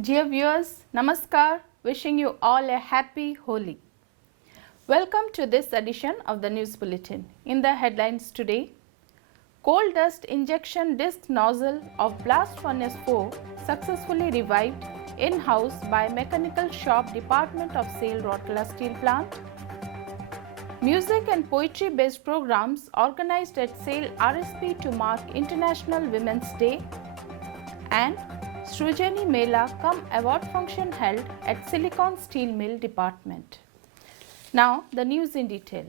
Dear viewers, Namaskar, wishing you all a happy Holi. Welcome to this edition of the News Bulletin. In the headlines today, coal dust injection disc nozzle of Blast Furnace 4 successfully revived in-house by Mechanical Shop Department of SAIL Rourkela Steel Plant. Music and poetry based programs organized at SAIL RSP to mark International Women's Day, and Srujani Mela cum award function held at Silicon Steel Mill Department. Now the news in detail.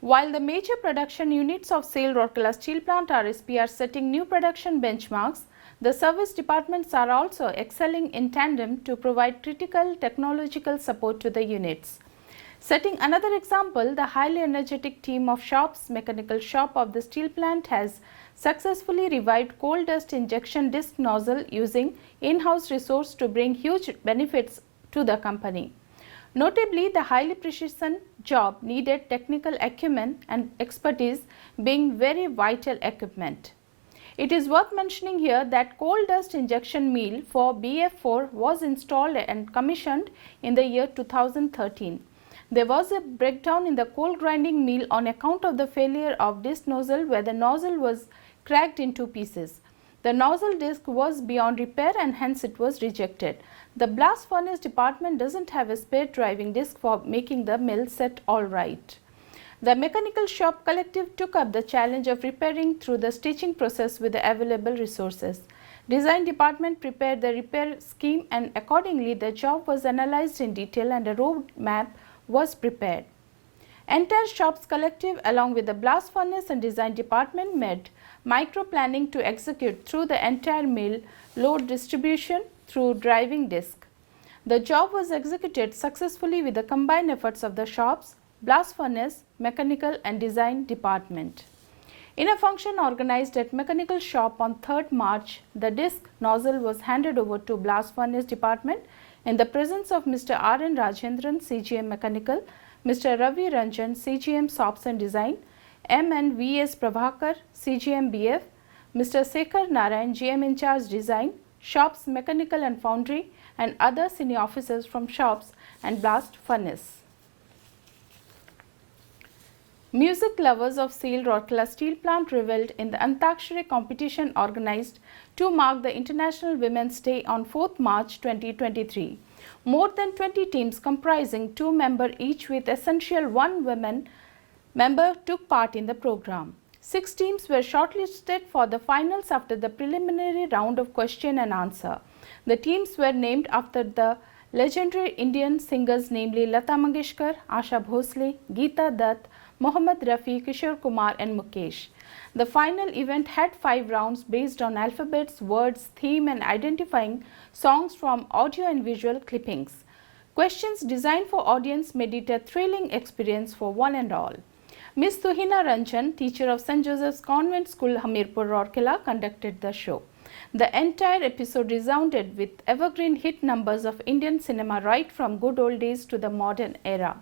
While the major production units of SAIL Rourkela Steel Plant RSP are setting new production benchmarks, the service departments are also excelling in tandem to provide critical technological support to the units. Setting another example, the highly energetic team of shops, Mechanical Shop of the steel plant has successfully revived coal dust injection disc nozzle using in-house resource to bring huge benefits to the company. Notably, the highly precision job needed technical acumen and expertise being very vital equipment. It is worth mentioning here that coal dust injection mill for BF4 was installed and commissioned in the year 2013. There was a breakdown in the coal grinding mill on account of the failure of disc nozzle, where the nozzle was cracked in two pieces. The nozzle disc was beyond repair and hence it was rejected. The blast furnace department doesn't have a spare driving disc for making the mill set all right. The Mechanical Shop collective took up the challenge of repairing through the stitching process with the available resources. Design department prepared the repair scheme, and accordingly the job was analyzed in detail and a road map was prepared. Entire shops collective along with the blast furnace and design department made micro planning to execute through the entire mill load distribution through driving disc. The job was executed successfully with the combined efforts of the shops, blast furnace, mechanical and design department. In a function organized at Mechanical Shop on 3rd March, the disc nozzle was handed over to blast furnace department in the presence of Mr. R. N. Rajendran, CGM Mechanical, Mr. Ravi Ranjan, CGM Shops and Design, M. and V. S. Prabhakar, CGM BF, Mr. Sekhar Narayan, GM in charge Design, Shops, Mechanical and Foundry, and other senior officers from Shops and Blast Furnace. Music lovers of SAIL Rourkela Steel Plant revelled in the Antakshari competition organized to mark the International Women's Day on 4th March 2023. More than 20 teams comprising 2 members each with essential 1 women member took part in the program. 6 teams were shortlisted for the finals after the preliminary round of question and answer. The teams were named after the legendary Indian singers, namely Lata Mangeshkar, Asha Bhosle, Geeta Dutt, Mohammad Rafi, Kishore Kumar and Mukesh. The final event had 5 rounds based on alphabets, words, theme and identifying songs from audio and visual clippings. Questions designed for audience made it a thrilling experience for one and all. Ms. Tuhina Ranjan, teacher of St. Joseph's Convent School, Hamirpur, Rourkela, conducted the show. The entire episode resounded with evergreen hit numbers of Indian cinema right from good old days to the modern era.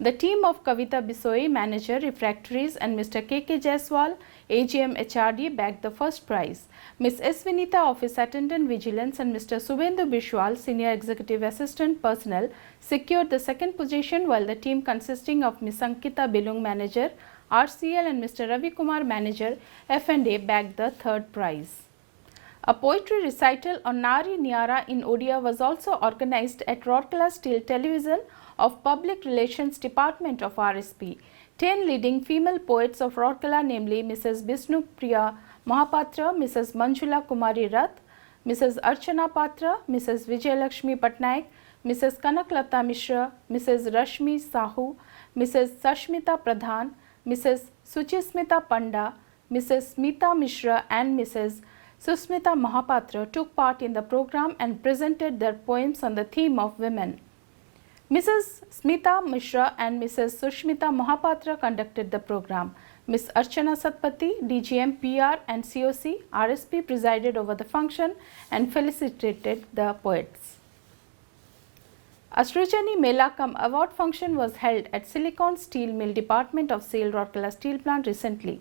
The team of Kavita Bisoy, manager, refractories, and Mr. K.K. Jaiswal, AGM HRD, bagged the first prize. Ms. S. Vinita, office attendant, vigilance, and Mr. Subendu Bishwal, senior executive assistant, personnel, secured the second position, while the team consisting of Ms. Ankita Bilung, manager, RCL, and Mr. Ravi Kumar, manager, F&A, bagged the third prize. A poetry recital on Nari Niara in Odia was also organized at Rourkela Steel Television of Public Relations Department of RSP. 10 leading female poets of Rourkela, namely Mrs. Bishnu Priya Mahapatra, Mrs. Manjula Kumari Rath, Mrs. Archana Patra, Mrs. Vijayalakshmi Patnaik, Mrs. Kanaklata Mishra, Mrs. Rashmi Sahu, Mrs. Sashmita Pradhan, Mrs. Suchismita Panda, Mrs. Smita Mishra and Mrs. Susmita Mahapatra took part in the program and presented their poems on the theme of women. Mrs. Smita Mishra and Mrs. Sushmita Mahapatra conducted the program. Ms. Archana Satpati, DGM PR and COC, RSP presided over the function and felicitated the poets. A Srujani Mela cum award function was held at Silicon Steel Mill Department of SAIL Rourkela Steel Plant recently.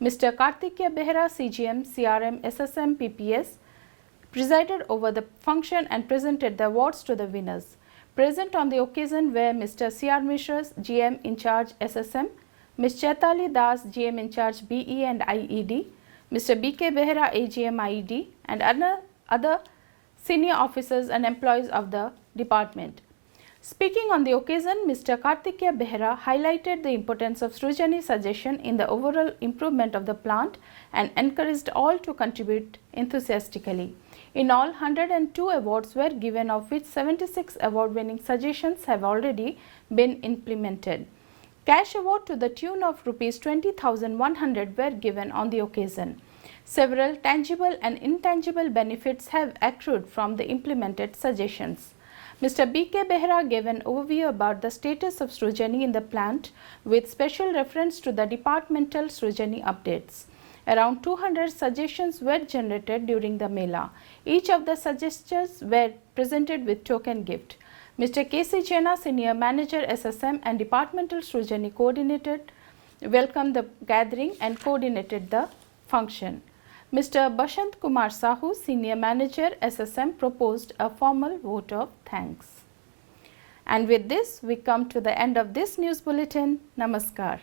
Mr. Kartikya Behera, CGM, CRM, SSM, PPS, presided over the function and presented the awards to the winners. Present on the occasion were Mr. C.R. Mishra, GM in charge SSM, Ms. Chaitali Das, GM in charge BE and IED, Mr. B.K. Behera, AGM IED, and other senior officers and employees of the department. Speaking on the occasion, Mr. Kartikeya Behera highlighted the importance of Srujani suggestion in the overall improvement of the plant and encouraged all to contribute enthusiastically. In all, 102 awards were given, of which 76 award-winning suggestions have already been implemented. Cash award to the tune of Rs 20,100 were given on the occasion. Several tangible and intangible benefits have accrued from the implemented suggestions. Mr. B.K. Behera gave an overview about the status of Srujani in the plant with special reference to the departmental Srujani updates. Around 200 suggestions were generated during the Mela. Each of the suggestions were presented with token gift. Mr. K.C. Jaina, Senior Manager SSM and Departmental Srujani Coordinator, welcomed the gathering and coordinated the function. Mr. Bashant Kumar Sahu, Senior Manager SSM, proposed a formal vote of thanks. And with this, we come to the end of this news bulletin. Namaskar.